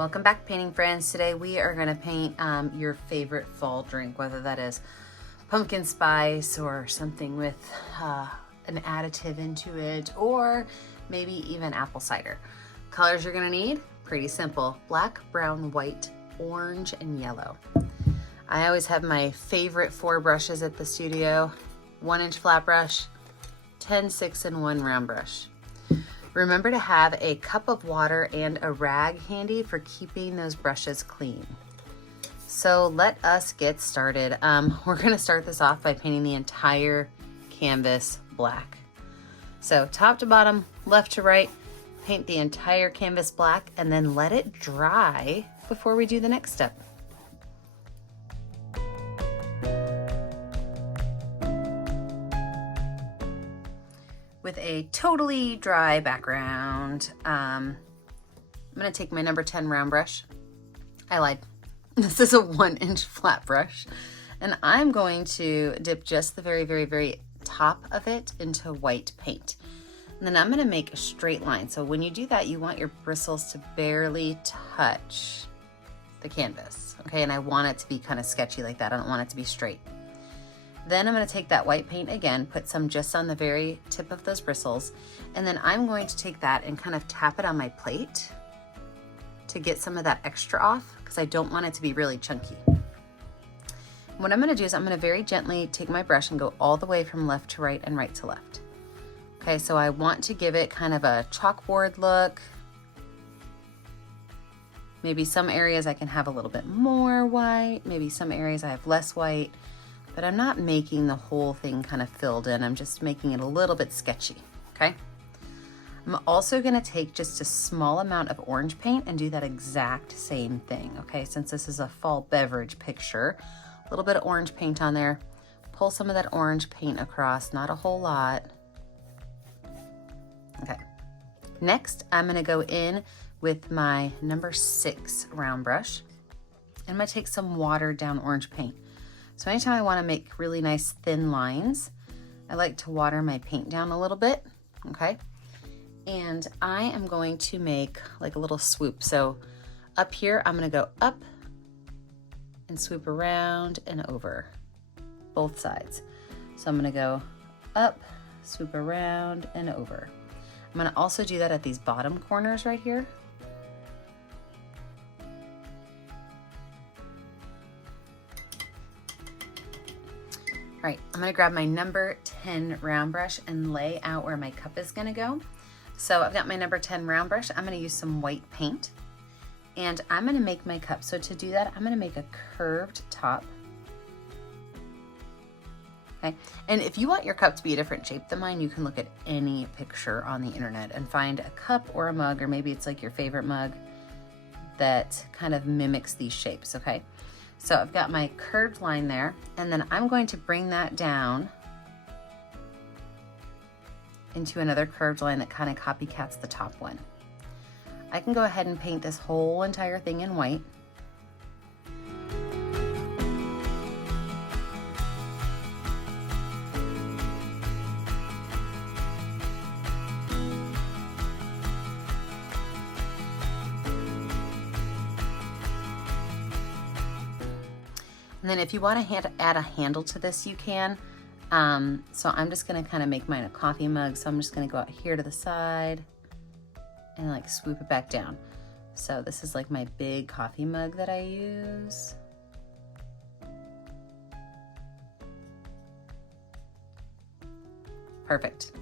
Welcome back, painting friends. Today we are going to paint your favorite fall drink, whether that is pumpkin spice or something with an additive into it, or maybe even apple cider. Colors you're going to need, pretty simple: black, brown, white, orange, and yellow. I always have my favorite 4 brushes at the studio: 1-inch flat brush, 10, 6, and 1 round brush. Remember to have a cup of water and a rag handy for keeping those brushes clean. So let us get started. We're gonna start this off by painting the entire canvas black. So top to bottom, left to right, paint the entire canvas black and then let it dry before we do the next step. With a totally dry background, I'm gonna take my number 10 round brush. I lied. This is a 1-inch flat brush. And I'm going to dip just the very, very, very top of it into white paint. And then I'm gonna make a straight line. So when you do that, you want your bristles to barely touch the canvas, okay? And I want it to be kind of sketchy like that. I don't want it to be straight. Then I'm going to take that white paint again, put some just on the very tip of those bristles, and then I'm going to take that and kind of tap it on my plate to get some of that extra off, because I don't want it to be really chunky. What I'm going to do is I'm going to very gently take my brush and go all the way from left to right and right to left. Okay, so I want to give it kind of a chalkboard look. Maybe some areas I can have a little bit more white, maybe some areas I have less white. But I'm not making the whole thing kind of filled in. I'm just making it a little bit sketchy, okay? I'm also gonna take just a small amount of orange paint and do that exact same thing, okay? Since this is a fall beverage picture, a little bit of orange paint on there. Pull some of that orange paint across, not a whole lot. Okay. Next, I'm gonna go in with my number 6 round brush. And I'm gonna take some watered down orange paint. So anytime I want to make really nice thin lines, I like to water my paint down a little bit, okay? And I am going to make like a little swoop. So up here, I'm going to go up and swoop around and over both sides. So I'm going to go up, swoop around and over. I'm going to also do that at these bottom corners right here. All right, I'm gonna grab my number 10 round brush and lay out where my cup is gonna go. So I've got my number 10 round brush. I'm gonna use some white paint and I'm gonna make my cup. So to do that, I'm gonna make a curved top. Okay, and if you want your cup to be a different shape than mine, you can look at any picture on the internet and find a cup or a mug, or maybe it's like your favorite mug that kind of mimics these shapes, okay? So I've got my curved line there, and then I'm going to bring that down into another curved line that kind of copycats the top one. I can go ahead and paint this whole entire thing in white. And then if you want to add a handle to this, you can. So I'm just going to kind of make mine a coffee mug. So I'm just going to go out here to the side and like swoop it back down. So this is like my big coffee mug that I use. Perfect.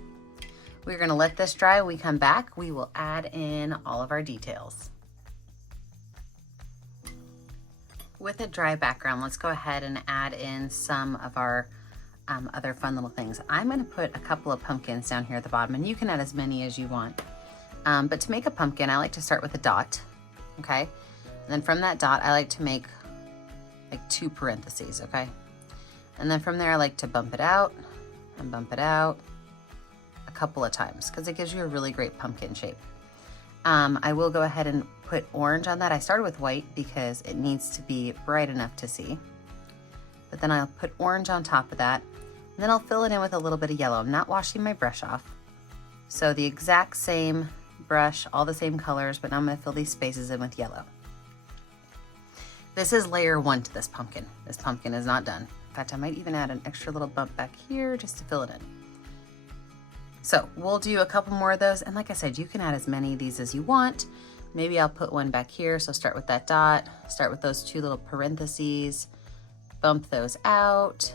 We're going to let this dry. When we come back, we will add in all of our details. With a dry background, let's go ahead and add in some of our other fun little things. I'm gonna put a couple of pumpkins down here at the bottom, and you can add as many as you want. But to make a pumpkin, I like to start with a dot, okay? And then from that dot, I like to make like 2 parentheses, okay? And then from there, I like to bump it out and bump it out a couple of times because it gives you a really great pumpkin shape. I will go ahead and put orange on that. I started with white because it needs to be bright enough to see. But then I'll put orange on top of that. And then I'll fill it in with a little bit of yellow. I'm not washing my brush off. So the exact same brush, all the same colors, but now I'm gonna fill these spaces in with yellow. This is layer 1 to this pumpkin. This pumpkin is not done. In fact, I might even add an extra little bump back here just to fill it in. So we'll do a couple more of those. And like I said, you can add as many of these as you want. Maybe I'll put one back here. So start with that dot, start with those 2 little parentheses, bump those out.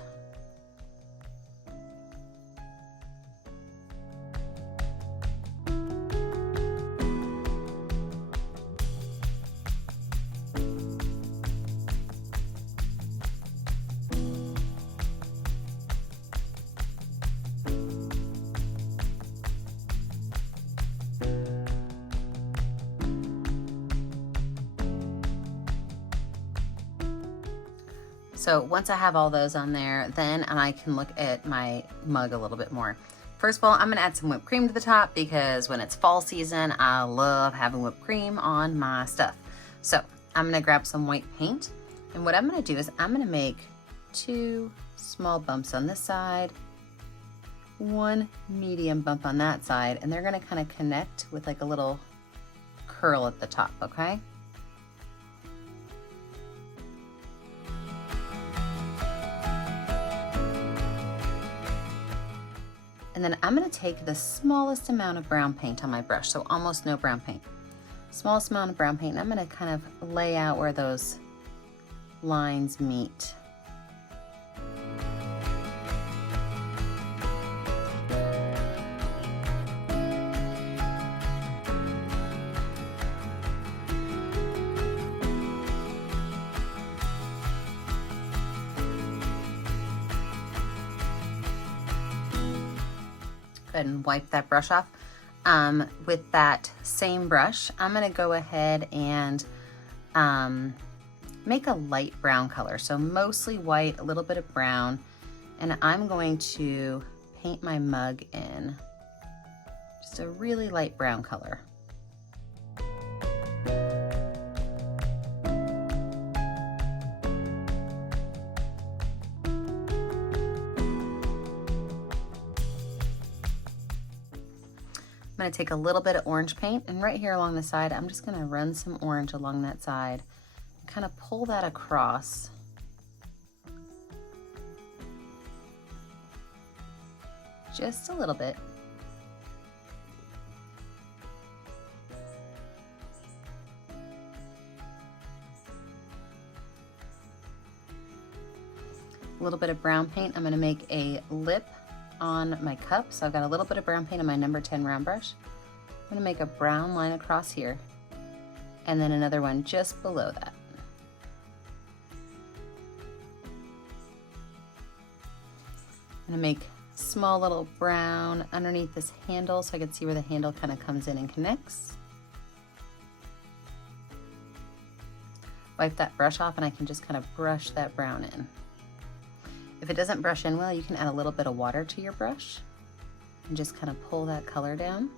So once I have all those on there, then I can look at my mug a little bit more. First of all, I'm gonna add some whipped cream to the top because when it's fall season, I love having whipped cream on my stuff. So I'm gonna grab some white paint, and what I'm gonna do is I'm gonna make 2 small bumps on this side, 1 medium bump on that side, and they're gonna kind of connect with like a little curl at the top, okay? And then I'm gonna take the smallest amount of brown paint on my brush, so almost no brown paint. Smallest amount of brown paint, and I'm gonna kind of lay out where those lines meet. Go ahead and wipe that brush off. With that same brush, I'm gonna go ahead and make a light brown color. So mostly white, a little bit of brown, and I'm going to paint my mug in just a really light brown color. I'm gonna take a little bit of orange paint, and right here along the side, I'm just gonna run some orange along that side and kind of pull that across. Just a little bit. A little bit of brown paint. I'm gonna make a lip on my cup. So I've got a little bit of brown paint on my number 10 round brush. I'm gonna make a brown line across here, and then another one just below that. I'm gonna make a small little brown underneath this handle so I can see where the handle kind of comes in and connects. Wipe that brush off, and I can just kind of brush that brown in. If it doesn't brush in well, you can add a little bit of water to your brush and just kind of pull that color down.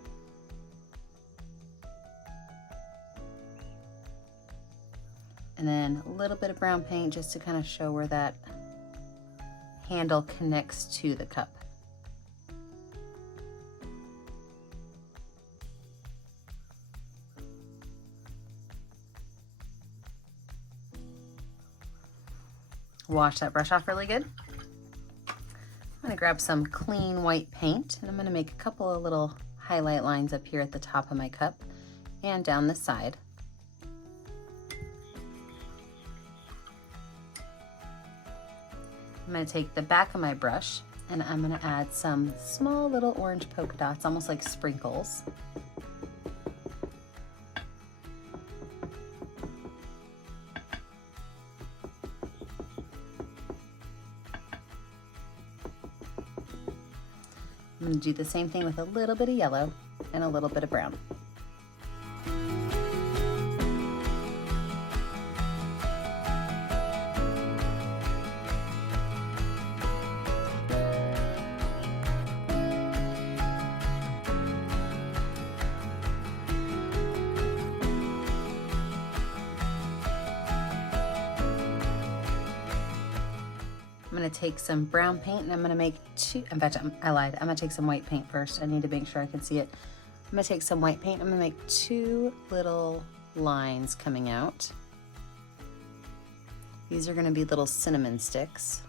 And then a little bit of brown paint just to kind of show where that handle connects to the cup. Wash that brush off really good. I'm gonna grab some clean white paint, and I'm gonna make a couple of little highlight lines up here at the top of my cup and down the side. I'm gonna take the back of my brush, and I'm gonna add some small little orange polka dots, almost like sprinkles. I'm going to do the same thing with a little bit of yellow and a little bit of brown. I'm gonna take some brown paint, and I'm gonna make 2, in fact, I lied. I'm gonna take some white paint first. I need to make sure I can see it. I'm gonna take some white paint. I'm gonna make 2 little lines coming out. These are going to be little cinnamon sticks.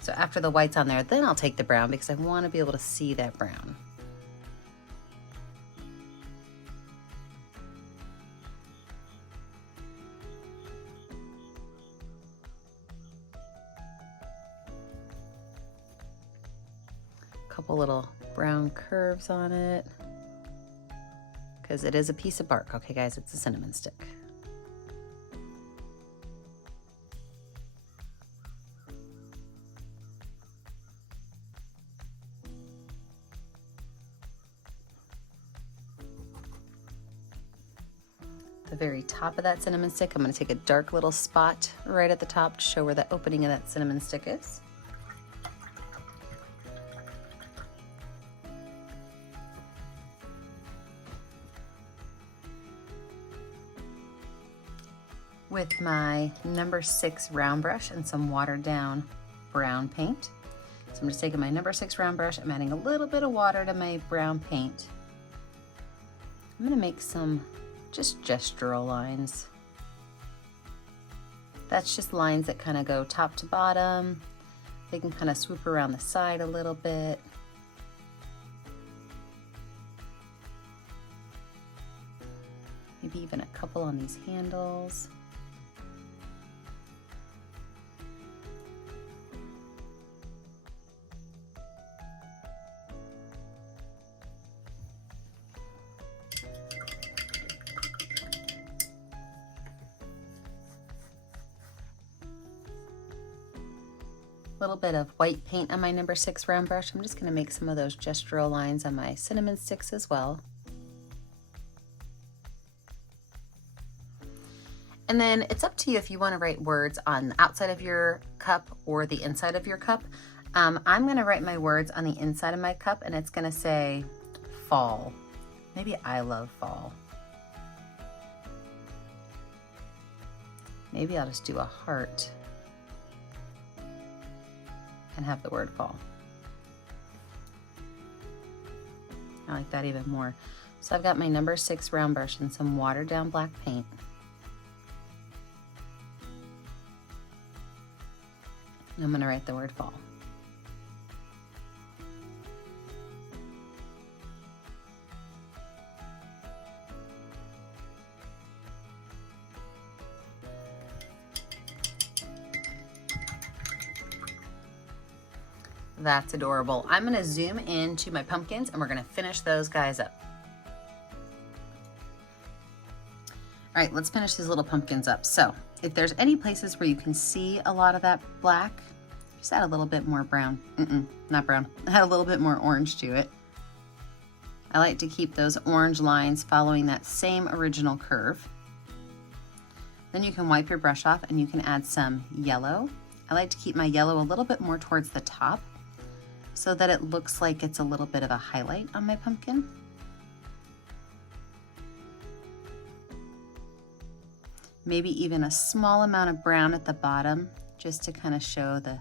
So after the white's on there, then I'll take the brown because I want to be able to see that brown. Couple little brown curves on it because it is a piece of bark. Okay guys, it's a cinnamon stick. The very top of that cinnamon stick, I'm going to take a dark little spot right at the top to show where the opening of that cinnamon stick is. With my number 6 round brush and some watered down brown paint. So I'm just taking my number 6 round brush, I'm adding a little bit of water to my brown paint. I'm going to make some just gestural lines. That's just lines that kind of go top to bottom. They can kind of swoop around the side a little bit. Maybe even a couple on these handles. Little bit of white paint on my number 6 round brush. I'm just going to make some of those gestural lines on my cinnamon sticks as well. And then it's up to you if you want to write words on the outside of your cup or the inside of your cup. I'm going to write my words on the inside of my cup, and it's going to say fall. Maybe I love fall. Maybe I'll just do a heart and have the word fall. I like that even more. So I've got my number 6 round brush and some watered down black paint. And I'm going to write the word fall. That's adorable. I'm going to zoom into my pumpkins and we're going to finish those guys up. All right, let's finish these little pumpkins up. So if there's any places where you can see a lot of that black, just add a little bit more brown. Not brown. Add a little bit more orange to it. I like to keep those orange lines following that same original curve. Then you can wipe your brush off and you can add some yellow. I like to keep my yellow a little bit more towards the top so that it looks like it's a little bit of a highlight on my pumpkin. Maybe even a small amount of brown at the bottom just to kind of show the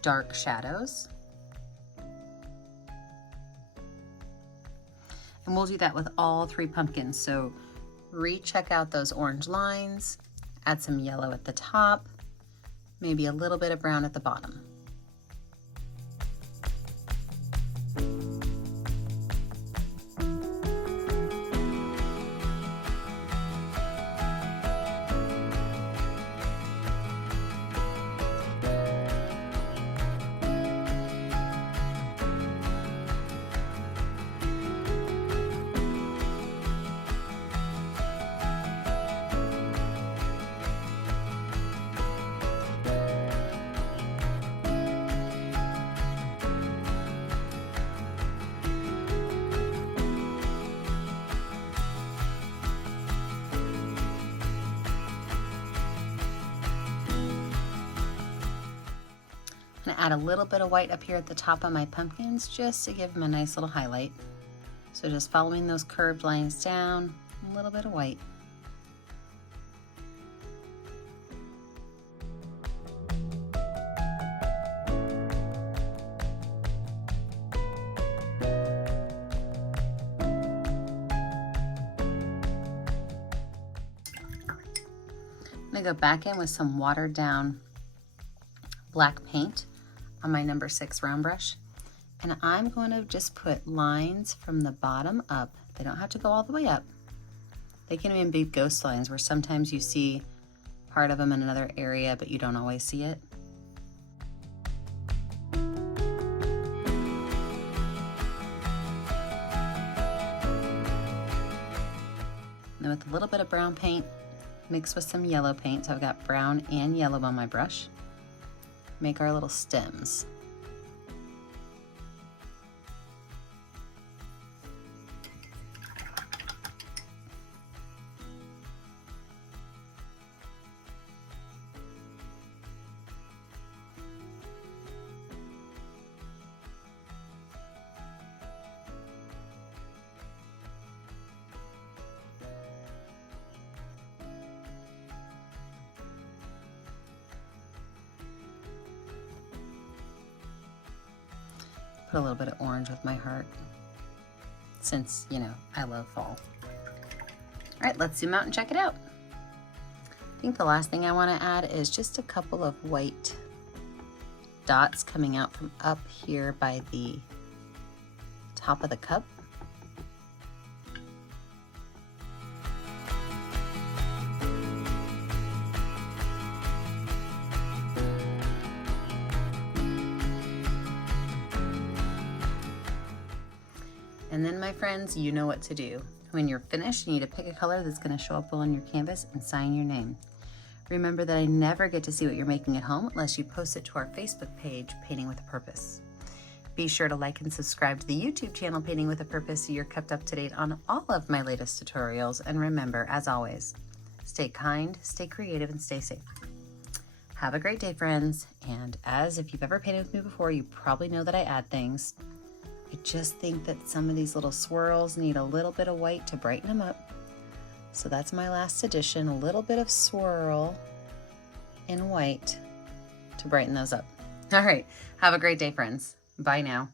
dark shadows. And we'll do that with all 3 pumpkins. So recheck out those orange lines, add some yellow at the top, maybe a little bit of brown at the bottom. I'm gonna add a little bit of white up here at the top of my pumpkins just to give them a nice little highlight. So just following those curved lines down, a little bit of white. I'm gonna go back in with some watered down black paint on my number 6 round brush. And I'm going to just put lines from the bottom up. They don't have to go all the way up. They can even be ghost lines where sometimes you see part of them in another area, but you don't always see it. And with a little bit of brown paint mixed with some yellow paint, so I've got brown and yellow on my brush, make our little stems. Put a little bit of orange with my heart, since, you know, I love fall. All right, let's zoom out and check it out. I think the last thing I want to add is just a couple of white dots coming out from up here by the top of the cup. And then, my friends, you know what to do. When you're finished, you need to pick a color that's going to show up well on your canvas and sign your name. Remember that I never get to see what you're making at home unless you post it to our Facebook page, Painting with a Purpose. Be sure to like and subscribe to the YouTube channel, Painting with a Purpose, so you're kept up to date on all of my latest tutorials. And remember, as always, stay kind, stay creative, and stay safe. Have a great day, friends. And as if you've ever painted with me before, you probably know that I add things. I just think that some of these little swirls need a little bit of white to brighten them up. So that's my last addition, a little bit of swirl in white to brighten those up. All right, have a great day, friends. Bye now.